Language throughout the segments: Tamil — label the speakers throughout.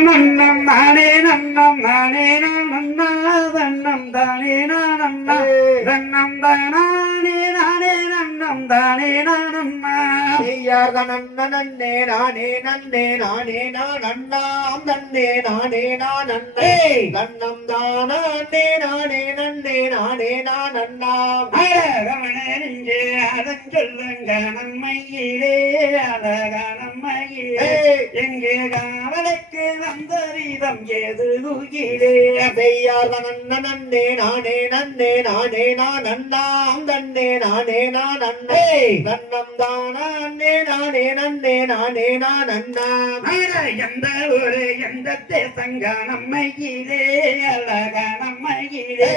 Speaker 1: நன்னம் நானே நன்னம் நானே நன்னா தன்னம் தானே நானம்மா தன்னம் தானே நானே நன்னம் தானே நானம்மா.
Speaker 2: செய்யார் நன்ன நன்னே நானே நன்னே நானே நான் அண்ணாம் நன்னே நானே நான் அண்ணே கண்ணம் தானே நானே நன்னே நானே நான் அண்ணாம்
Speaker 1: அழகமனே அதன் சொல்லுங்க நம்மையிலே. அழகனம்மையிலே எங்கே வந்த வீதம் ஏது உயிரே?
Speaker 2: செய்யார் நன்ன நன்னே நானே நன்னே நானே நான் அண்ணாம் நன்னே நானே நான் அண்ணே. கண்ணம் தானே நானே நன்னே நானே நான் அண்ணாம்
Speaker 1: அட, எந்த ஊரு எந்த தேசங்க நம்மையிலே அழக நம்மையிலே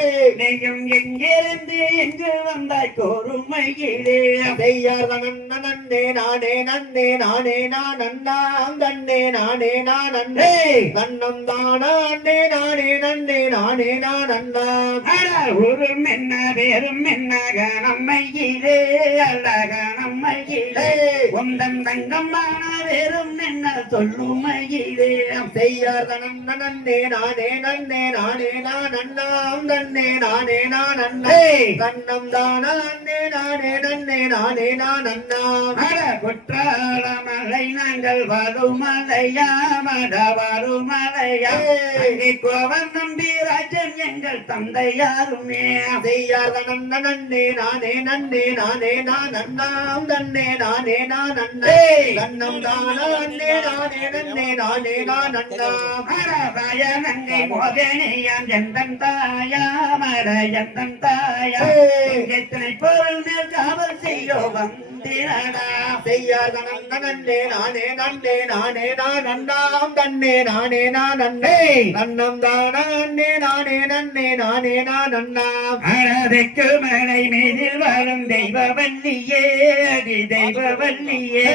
Speaker 2: செய்யார் நன்ன நன்னே நானே நன்னே நானே நான் அண்ணாம் நன்னே நானே நான் அண்ணே கண்ணம் தானே நானே நன்னே நானே நான்
Speaker 1: அட, ஊரும் என்ன வேறும் என்னக நம்மையிலே அழக நம்மையிலே உந்தன் தங்கமான வேறும் என்ன சொல்லுமையிலே
Speaker 2: செய்யார் நன்ன நன்னே நானே நன்னே நானே நான் அண்ணாம் நன்னே நானே நான் அண்ணே கண்ணம் தானே நானே நன்னே நானே நான் அண்ணாம்
Speaker 1: அட குற்றால மலை நாங்கள் வருமலையா? மட வருமலையா? கோவன் நம்பி ராஜன் எங்கள் தந்தையாருமே.
Speaker 2: செய்யார் நன்ன நன்னே நானே நன்னே நானே நான் அண்ணாம். நன்னே நானே நான் அண்ணே. கண்ணம் தானே நானே நன்னே நானே நான்
Speaker 1: எந்தன் தாயா மர எந்தன் தாயா எத்தனை பொருள் காவல் செய்யோ
Speaker 2: செய்யார் நன்ன நன்னே நானே நன்னே நானே நான் அண்ணாம் தன்னே நானே நான் அண்ணே நன்னம் தானே நானே நன்னே நானே நான் அண்ணாம்
Speaker 1: அழதைக்கு மலை மீதில் வரும் தெய்வ வள்ளியே அடி தெய்வ வள்ளியே.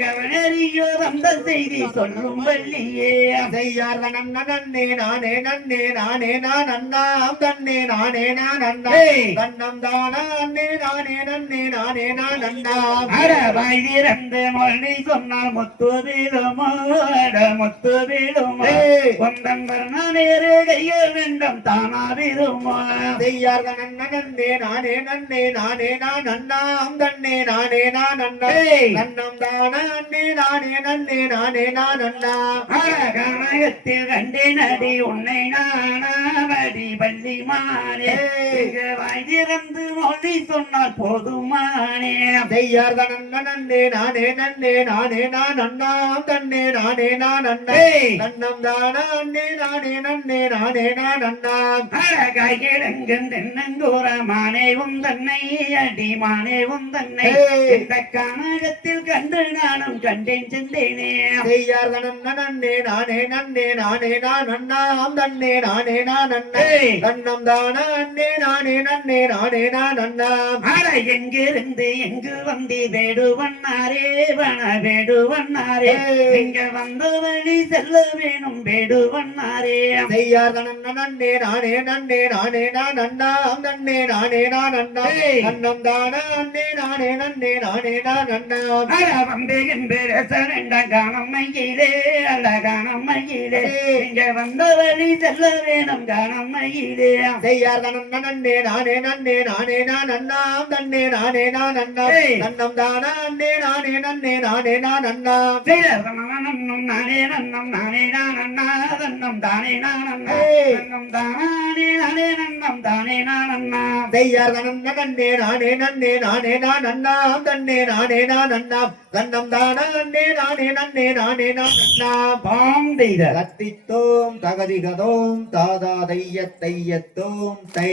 Speaker 1: கவனறியோ வந்த செய்தி சொல்லும் வள்ளியே.
Speaker 2: செய்யார் நன்ன நன்னே நானே நன்னே நானே நான் அண்ணாம் தன்னே நானே நான் அண்ணா கண்ணம் தானே நானே நன்னே நானே
Speaker 1: திறந்து மொழி சொன்னால் முத்து விழுமோ முத்து விழுமோ கொண்டன் வர்ணனேறு கைய வேண்டும் தானா விருமோ.
Speaker 2: செய்யார் நன்ன நானே நன்னே நானே நான் அண்ணாம் தன்னே நானே நான் அண்ணா கண்ணம் தானே நானே நன்னே நானே நான் அண்ணாம்
Speaker 1: அழகமயத்தில் கண்டே நடி உன்னை நானாவடி பள்ளி மானே இங்கு வாய் திறந்து மொழி சொன்னால் போதுமானே
Speaker 2: செய்யார் நன்ன நன்னே நானே நன்னே நானே நான் அண்ணாம் தன்னே நானே நான் அண்ணே. கண்ணம் தானே நானே நன்னே நானே நான் அண்ணாம்
Speaker 1: அழகாயிடங்கும் தென்னங்கூரமானே உந்தன்னை அடி மானே உந்தன்னை இந்த கனகத்தில் கண்டு நானும் கண்டேன் சென்றேனே
Speaker 2: செய்யார் நன்ன நன்னே நானே நன்னே நானே நான் அண்ணாம் தன்னே நானே நான் அண்ணே. கண்ணம் தானே நானே நன்னே நானே நான் அண்ணாம்
Speaker 1: அட எங்கிருந்து எங்கு வந்தி வேடுவண்ணாரே வன வேடுவண்ணாரே. இங்க வந்த வழி செல்ல வேணும் வேடுவண்ணாரே.
Speaker 2: செய்யார் நன்ன நன்னே நானே நன்னே நானே நான் அண்ணாம் தன்னே நானே நான் அண்ணா கண்ணம் தானே நானே நன்னே நானே நான் அண்ணாம்
Speaker 1: அட வந்தேன் சரண்ட காணம்மையிலே அல்ல காணம்மையிலே இங்க வந்த வழி செல்ல வேணும் காணம்மையிலே
Speaker 2: செய்யார் நன்ன நன்னே நானே நன்னே நானே நான் அண்ணாம் தன்னே நானே நான் அண்ணா கண்ணம் தானே? நானே நன்னே நானே நான் அண்ணாம்
Speaker 1: நன்னும் நானே நன்னம் நானே நான் அண்ணா தன்னம் தானே நான் அண்ணா தன்னம் தானே நானே நன்னம் தானே நான் அண்ணா
Speaker 2: செய்யார் நன்ன நன்னே நானே நன்னே நானே நான் அண்ணாம் தன்னே நானே நான் அண்ணாம் கண்ணம் தானே? நானே நன்னே நானே நான் அண்ணாம்
Speaker 1: பாம் தெய்த
Speaker 2: கத்தித்தோம் தகதிகதோம் தாதா தைய தையத்தோம் தை